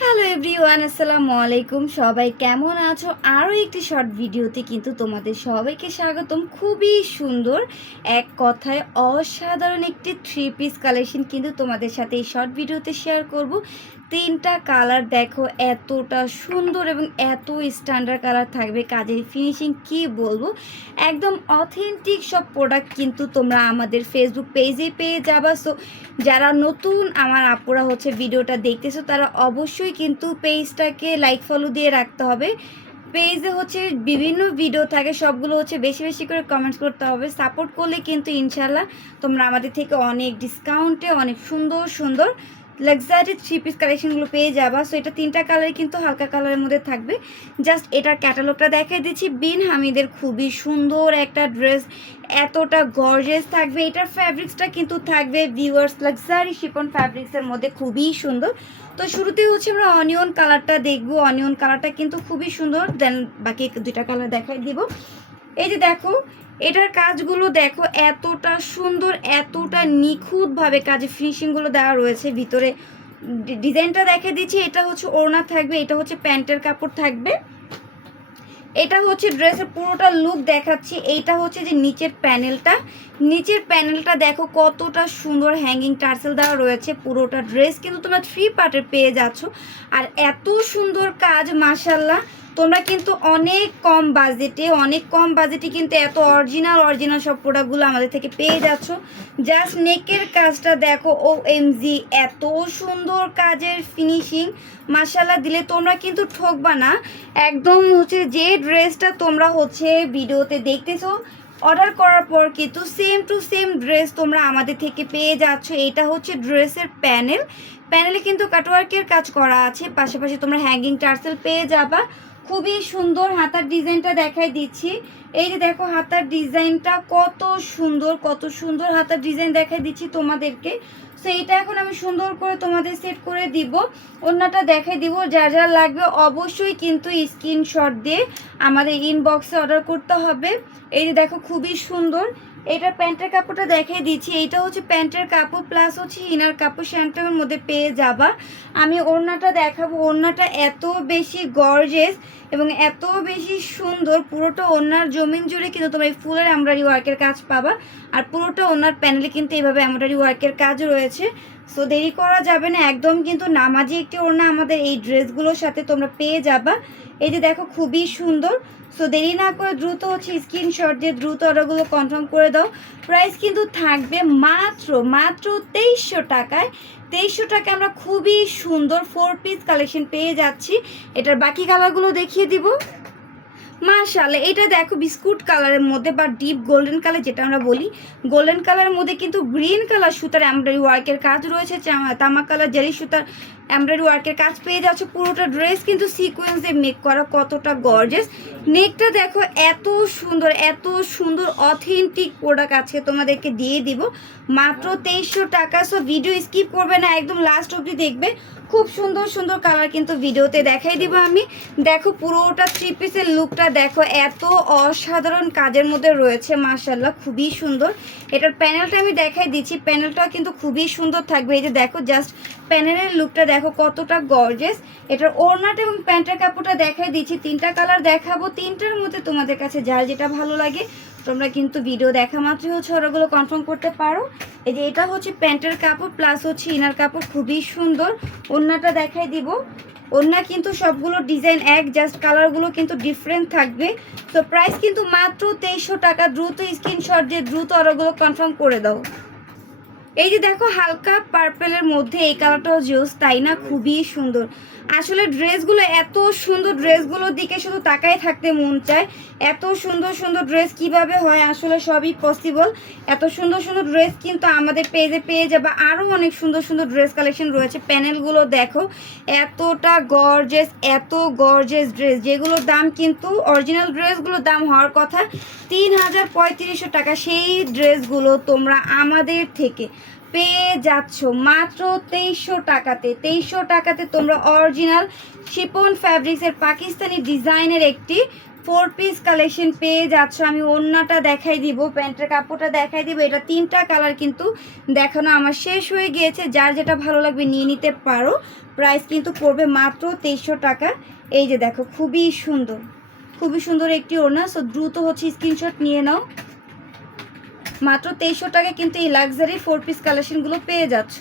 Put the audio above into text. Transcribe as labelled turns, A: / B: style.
A: Hello everyone আসসালামু আলাইকুম। সবাই কেমন আছো? আরও একটি শর্ট ভিডিওতে কিন্তু তোমাদের সবাইকে স্বাগতম। খুবই সুন্দর, এক কথায় অসাধারণ একটি থ্রি পিস কালেকশন কিন্তু তোমাদের সাথে এই শর্ট ভিডিওতে শেয়ার করব। তিনটা কালার দেখো, এতটা সুন্দর এবং এত স্ট্যান্ডার্ড কালার থাকবে। কাজের ফিনিশিং কি বলব? একদম অথেন্টিক সব প্রোডাক্ট কিন্তু তোমরা আমাদের ফেসবুক পেজে পেয়ে যাবা। সো যারা নতুন আমার আপুরা হচ্ছে ভিডিওটা দেখতেছো, তারা অবশ্যই কিন্তু পেজটাকে লাইক ফলো দিয়ে রাখতে হবে। পেজে হচ্ছে বিভিন্ন ভিডিও থাকে, সবগুলো হচ্ছে বেশি বেশি করে কমেন্টস করতে হবে। সাপোর্ট করলে কিন্তু ইনশাল্লাহ তোমরা আমাদের থেকে অনেক ডিসকাউন্টে অনেক সুন্দর সুন্দর লাক্সারি থ্রি পিস কালেকশনগুলো পেয়ে যাবা। সো এটা তিনটা কালারে কিন্তু হালকা কালারের মধ্যে থাকবে। জাস্ট এটার ক্যাটালগটা দেখাই দিচ্ছি। বিন হামিদের খুবই সুন্দর একটা ড্রেস এতটা গর্জেস থাকবে। এটার ফ্যাব্রিক্সটা কিন্তু থাকবে ভিউয়ার্স লাক্সারি শিপন ফ্যাব্রিক্সের মধ্যে খুবই সুন্দর। তো শুরুতেই হচ্ছে আমরা অনিয়ন কালারটা দেখব। অনিয়ন কালারটা কিন্তু খুবই সুন্দর। দেন বাকি দুইটা কালার দেখাই দিব। এই যে দেখো এটার কাজগুলো দেখো এতটা সুন্দর, এতটা নিখুঁতভাবে কাজে ফিনিশিংগুলো দেওয়া রয়েছে ভিতরে। ডিজাইনটা দেখে দিচ্ছি, এটা হচ্ছে ওড়না থাকবে, এটা হচ্ছে প্যান্টের কাপড় থাকবে। এটা হচ্ছে ড্রেসের পুরোটা লুক দেখাচ্ছি, এইটা হচ্ছে যে নিচের প্যানেলটা। নিচের প্যানেলটা দেখো কতটা সুন্দর হ্যাঙ্গিং টার্সেল দেওয়া রয়েছে, পুরোটা ড্রেস কিন্তু তোমরা থ্রি পার্টের পেয়ে যাচ্ছ। আর এত সুন্দর কাজ মাসাল্লাহ তোমরা কিন্তু অনেক কম বাজেটে, অনেক কম বাজেটে কিন্তু এত অরিজিনাল অরিজিনাল সব প্রোডাক্টগুলো আমাদের থেকে পেয়ে যাচ্ছ। জাস্ট নেকের কাজটা দেখো ও এমজি এত সুন্দর কাজের ফিনিশিং মাসাল্লাহ দিলে তোমরা কিন্তু ঠকবা না। একদম হচ্ছে যে ড্রেসটা তোমরা হচ্ছে ভিডিওতে দেখতেছো অর্ডার করার পর কিন্তু সেম টু সেম ড্রেস তোমরা আমাদের থেকে পেয়ে যাচ্ছ। এটা হচ্ছে ড্রেসের প্যানেল প্যানেলে কিন্তু কাটওয়ার্কের কাজ করা আছে, পাশাপাশি তোমরা হ্যাঙ্গিং টার্সেল পেয়ে যাবা। খুবই সুন্দর হাতার ডিজাইনটা দেখাই দিচ্ছি। এই যে দেখো হাতার ডিজাইনটা কত সুন্দর কত সুন্দর হাতার ডিজাইন দেখাই দিচ্ছি তোমাদেরকে। সো এইটা এখন আমি সুন্দর করে তোমাদের সেট করে দিব। অন্যটা দেখাই দিব যা যা লাগবে অবশ্যই কিন্তু স্ক্রিনশট দিয়ে আমাদের ইনবক্সে অর্ডার করতে হবে। এই যে দেখো খুবই সুন্দর এটা প্যান্টের কাপড়টা দেখিয়ে দিচ্ছি। এইটা হচ্ছে প্যান্টের কাপড় প্লাস হচ্ছে ইনার কাপড় স্যান্টামের মধ্যে পেয়ে যাবা। আমি ওড়নাটা দেখাবো। ওড়নাটা এত বেশি গর্জেস এবং এত বেশি সুন্দর। পুরোটা ওনার জমিন জুড়ে কিন্তু তোমার এই ফুলের এমব্রয়ডারি ওয়ার্কের কাজ পাবা। আর পুরোটা ওনার প্যানেলে কিন্তু এইভাবে এমব্রয়ডারি ওয়ার্কের কাজ রয়েছে। সো দেরি করা যাবে না, একদম কিন্তু নামাজি একটি ওড়না আমাদের এই ড্রেসগুলোর সাথে তোমরা পেয়ে যাবা। এই যে দেখো, খুবই সুন্দর। সো দেরি না করে দ্রুত হচ্ছে স্ক্রিনশট দিয়ে দ্রুত অর্ডারগুলো কনফার্ম করে দাও। প্রাইস কিন্তু থাকবে মাত্র মাত্র তেইশশো টাকায়। তেইশশো টাকায় আমরা খুবই সুন্দর ফোর পিস কালেকশন পেয়ে যাচ্ছি। এটার বাকি কালারগুলো দেখিয়ে দিব। মাশাল্লাহ এটা দেখো বিস্কুট কালারের মধ্যে বা ডিপ গোল্ডেন কালার যেটা আমরা বলি। গোল্ডেন কালারের মধ্যে কিন্তু গ্রিন কালার সুতার এমব্রয়ডারি ওয়ার্কের কাজ রয়েছে তামা কালার জেলি সুতার এমব্রয়ডারি ওয়ার্কের কাজ পেয়ে যাচ্ছে। পুরোটা ড্রেস কিন্তু সিকোয়েন্সে মেক করা কতটা গর্জেস নেকটা দেখো এত সুন্দর এত সুন্দর অথেন্টিক প্রোডাক্ট আছে তোমাদেরকে দিয়ে দিব। মাত্র তেইশশো টাকা সো ভিডিও স্কিপ করবে না, একদম লাস্ট অবধি দেখবে। খুব সুন্দর সুন্দর কালার কিন্তু ভিডিওতে দেখাই দিব আমি। দেখো পুরোটা থ্রি পিসের লুকটা দেখো, এত অসাধারণ কাজের মধ্যে রয়েছে মার্শাল্লাহ খুবই সুন্দর। এটার প্যানেলটা আমি দেখাই দিচ্ছি প্যানেলটা কিন্তু খুবই সুন্দর থাকবে। এই যে দেখো জাস্ট প্যানেলের লুকটা দেখো কতটা গর্জেস এটার ওড়নাটা এবং প্যান্টের কাপড়টা দেখাই দিচ্ছি। তিনটা কালার দেখাবো। তিনটার মধ্যে তোমাদের কাছে যার যেটা ভালো লাগে, তোমরা কিন্তু ভিডিও দেখা মাত্রই হচ্ছে ওরাগুলো কনফার্ম করতে পারো। এই যে এটা হচ্ছে প্যান্টের কাপড় প্লাস হচ্ছে ইনার কাপড়, খুবই সুন্দর। ওড়নাটা দেখাই দিব। ওড়না কিন্তু সবগুলো ডিজাইন এক জাস্ট কালারগুলো কিন্তু ডিফারেন্ট থাকবে। তো প্রাইস কিন্তু মাত্র তেইশশো টাকা। দ্রুত স্ক্রিনশট দিয়ে দ্রুত অর্ডারগুলো কনফার্ম করে দাও। এই যে দেখো হালকা পার্পেলের মধ্যে এই কালারটাও জোস তাই না? খুবই সুন্দর। আসলে ড্রেসগুলো এত সুন্দর ড্রেসগুলোর দিকে শুধু তাকাই থাকতে মন চায়। এত সুন্দর সুন্দর ড্রেস কীভাবে হয় আসলে সবই পসিবল এত সুন্দর সুন্দর ড্রেস কিন্তু আমাদের পেজে পেয়ে যাবে। আরও অনেক সুন্দর সুন্দর ড্রেস কালেকশন রয়েছে। প্যানেলগুলো দেখো। এতটা গর্জেস এত গর্জেস ড্রেস যেগুলোর দাম কিন্তু অরিজিনাল ড্রেসগুলোর দাম হওয়ার কথা। তিন হাজার পঁয়ত্রিশশো টাকা। সেই ড্রেসগুলো তোমরা আমাদের থেকে পেয়ে যাচ্ছ মাত্র তেইশশো টাকাতে। তেইশশো টাকাতে তোমরা অরিজিনাল শিপন ফ্যাব্রিক্সের পাকিস্তানি ডিজাইনের একটি ফোর পিস কালেকশন পেয়ে যাচ্ছ। আমি ওড়নাটা দেখাই দিব, প্যান্টের কাপড়টা দেখাই দিব। এটা তিনটা কালার কিন্তু দেখানো আমার শেষ হয়ে গিয়েছে। যার যেটা ভালো লাগবে নিয়ে নিতে পারো। প্রাইস কিন্তু পড়বে মাত্র তেইশশো টাকা। এই যে দেখো, খুবই সুন্দর। খুবই সুন্দর একটি ওড়না। সো দ্রুত হচ্ছে স্ক্রিনশট নিয়ে নাও। মাত্র তেইশশো টাকা কিন্তু এই লাক্সারি ফোর পিস কালেকশনগুলো পেয়ে যাচ্ছ।